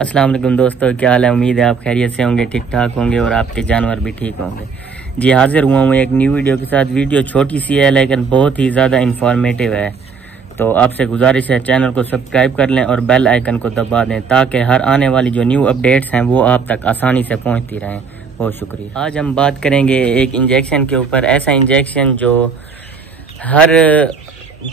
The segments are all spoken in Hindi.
अस्सलाम वालेकुम दोस्तों, क्या हाल है। उम्मीद है आप खैरियत से होंगे, ठीक ठाक होंगे और आपके जानवर भी ठीक होंगे। जी हाजिर हुआ हूँ एक न्यू वीडियो के साथ। वीडियो छोटी सी है लेकिन बहुत ही ज़्यादा इंफॉर्मेटिव है। तो आपसे गुजारिश है चैनल को सब्सक्राइब कर लें और बेल आइकन को दबा दें ताकि हर आने वाली जो न्यू अपडेट्स हैं वो आप तक आसानी से पहुँचती रहें। बहुत शुक्रिया। आज हम बात करेंगे एक इंजेक्शन के ऊपर। ऐसा इंजेक्शन जो हर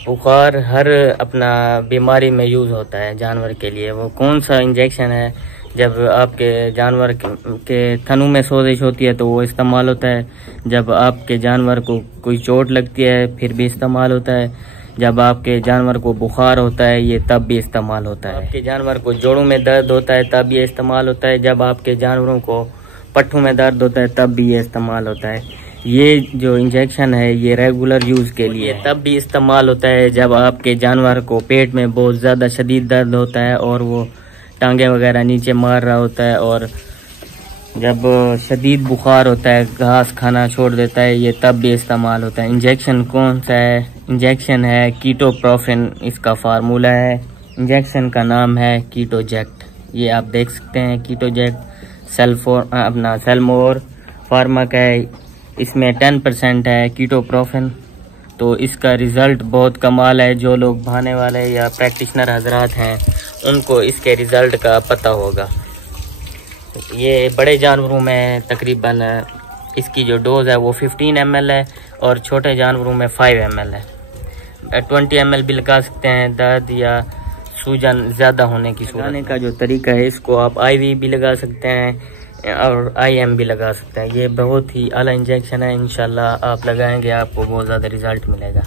बुखार, हर अपना बीमारी में यूज़ होता है जानवर के लिए। वो कौन सा इंजेक्शन है? जब आपके जानवर के थनों में सोजिश होती है तो वो इस्तेमाल होता है। जब आपके जानवर को कोई चोट लगती है फिर भी इस्तेमाल होता है। जब आपके जानवर को बुखार होता है ये तब भी इस्तेमाल होता है। आपके जानवर को जोड़ों में दर्द होता है तब ये इस्तेमाल होता है। जब आपके जानवरों को पट्ठों में दर्द होता है तब भी ये इस्तेमाल होता है। ये जो इंजेक्शन है ये रेगुलर यूज़ के लिए तब भी इस्तेमाल होता है जब आपके जानवर को पेट में बहुत ज़्यादा शदीद दर्द होता है और वो टांगे वगैरह नीचे मार रहा होता है, और जब शदीद बुखार होता है, घास खाना छोड़ देता है, ये तब भी इस्तेमाल होता है। इंजेक्शन कौन सा है? इंजेक्शन है कीटोप्रोफेन, इसका फार्मूला है। इंजेक्शन का नाम है कीटोजेक्ट। ये आप देख सकते हैं कीटोजेक्ट अपना सेलमोर फार्मा का है। इसमें 10% है कीटोप्रोफेन। तो इसका रिज़ल्ट बहुत कमाल है। जो लोग भाने वाले या प्रैक्टिशनर हजरात हैं उनको इसके रिज़ल्ट का पता होगा। ये बड़े जानवरों में तकरीबन इसकी जो डोज़ है वो 15 ml है और छोटे जानवरों में 5 ml है। 20 ml भी लगा सकते हैं दर्द या सूजन ज़्यादा होने की सूरत। लगाने का जो तरीका है, इसको आप IV भी लगा सकते हैं और IM भी लगा सकते हैं। ये बहुत ही आला इंजेक्शन है। इंशाल्लाह आप लगाएंगे आपको बहुत ज़्यादा रिज़ल्ट मिलेगा।